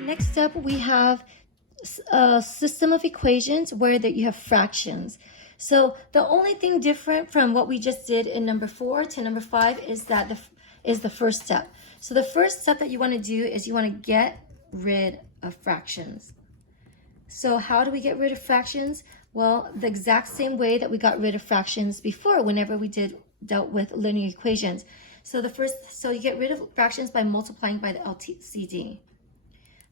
Next up, we have a system of equations where that you have fractions. So the only thing different from what we just did in number 4 to number 5 is that the first step. So the first step that you want to do is you want to get rid of fractions. So how do we get rid of fractions? Well, the exact same way that we got rid of fractions before whenever we dealt with linear equations. So you get rid of fractions by multiplying by the LCD.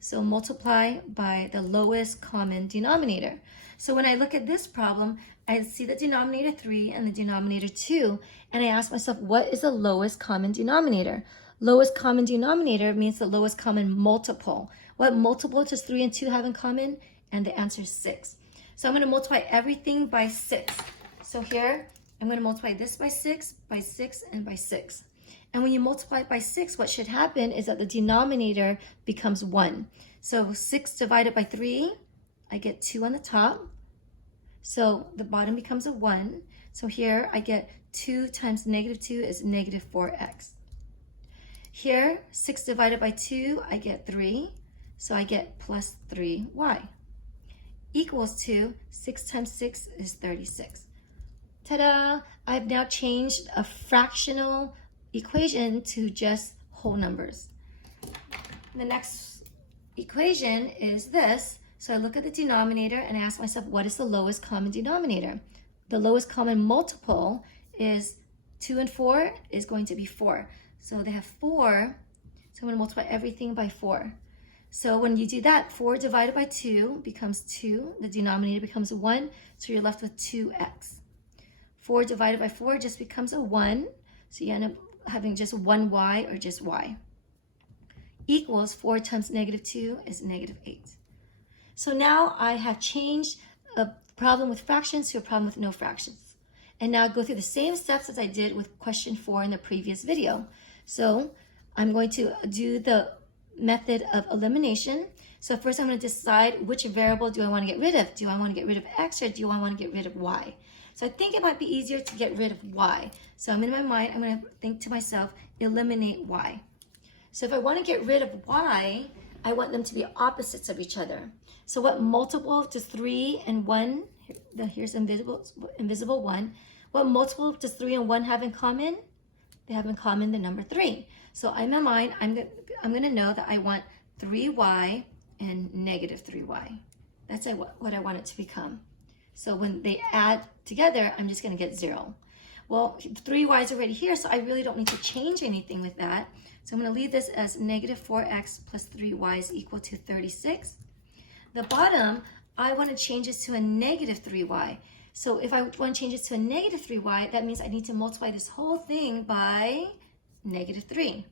So multiply by the lowest common denominator. So when I look at this problem, I see the denominator 3 and the denominator 2, and I ask myself, what is the lowest common denominator? Lowest common denominator means the lowest common multiple. What multiple does 3 and 2 have in common? And the answer is 6. So I'm going to multiply everything by 6. So here, I'm going to multiply this by 6, and by 6. And when you multiply it by 6, what should happen is that the denominator becomes 1. So 6 divided by 3, I get 2 on the top. So the bottom becomes a 1. So here I get 2 times negative 2 is negative 4x. Here, 6 divided by 2, I get 3. So I get plus 3y. Equals to 6 times 6 is 36. Ta-da! I've now changed a fractional equation to just whole numbers. The next equation is this. So I look at the denominator and I ask myself, what is the lowest common denominator? The lowest common multiple is 2 and 4 is going to be 4. So they have 4, so I'm going to multiply everything by 4. So when you do that, 4 divided by 2 becomes 2. The denominator becomes a 1, so you're left with 2x. 4 divided by 4 just becomes a 1, so you end up having just 1y or just y. Equals 4 times negative 2 is negative 8. So now I have changed a problem with fractions to a problem with no fractions. And now go through the same steps as I did with question 4 in the previous video. So I'm going to do the method of elimination. So first I'm going to decide which variable do I want to get rid of. Do I want to get rid of x or do I want to get rid of y? So I think it might be easier to get rid of y. So in my mind, I'm going to think to myself, eliminate y. So if I want to get rid of y, I want them to be opposites of each other. So what multiple does 3 and 1, here's invisible 1, what multiple does 3 and 1 have in common? They have in common the number 3. So in my mind, I'm going to know that I want 3y and negative 3y. That's what I want it to become. So when they add together, I'm just going to get 0. Well, 3y is already here, so I really don't need to change anything with that. So I'm going to leave this as negative 4x plus 3y is equal to 36. The bottom, I want to change this to a negative 3y. So if I want to change this to a negative 3y, that means I need to multiply this whole thing by negative 3.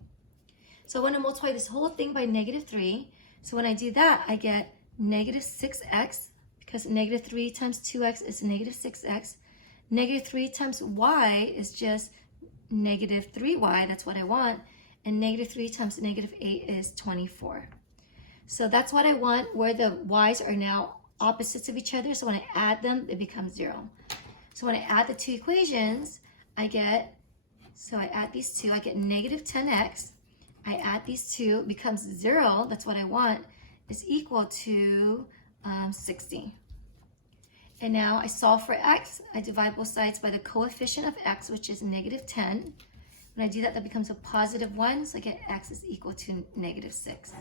So I want to multiply this whole thing by negative 3. So when I do that, I get negative 6x, because negative 3 times 2x is negative 6x. Negative 3 times y is just negative 3y, that's what I want. And negative 3 times negative 8 is 24. So that's what I want, where the y's are now opposites of each other. So when I add them, it becomes 0. So when I add the two equations, I add these two, I get negative 10x. I add these two, it becomes 0, that's what I want, is equal to 60. And now I solve for x. I divide both sides by the coefficient of x, which is negative 10. When I do that, that becomes a positive 1, so I get x is equal to negative 6.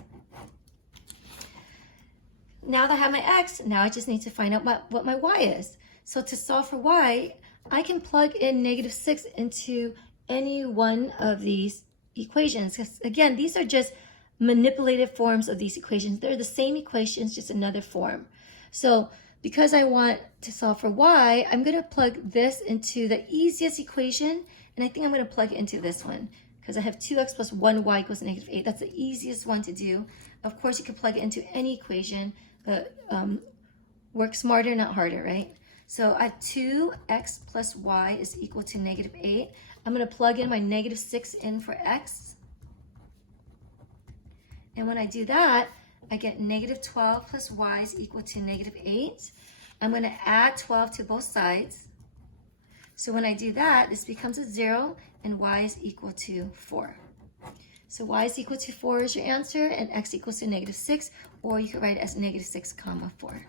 Now that I have my x, now I just need to find out what my y is. So to solve for y, I can plug in negative 6 into any one of these equations. Because again, these are just manipulated forms of these equations. They're the same equations, just another form. So because I want to solve for y, I'm going to plug this into the easiest equation, and I think I'm going to plug it into this one, because I have 2x plus 1y equals negative 8. That's the easiest one to do. Of course, you can plug it into any equation, but work smarter, not harder, right? So I have 2x plus y is equal to negative 8. I'm going to plug in my negative 6 in for x. And when I do that, I get negative 12 plus y is equal to negative 8. I'm going to add 12 to both sides. So when I do that, this becomes a 0, and y is equal to 4. So y is equal to 4 is your answer, and x equals to -6, or you could write it as -6 comma 4.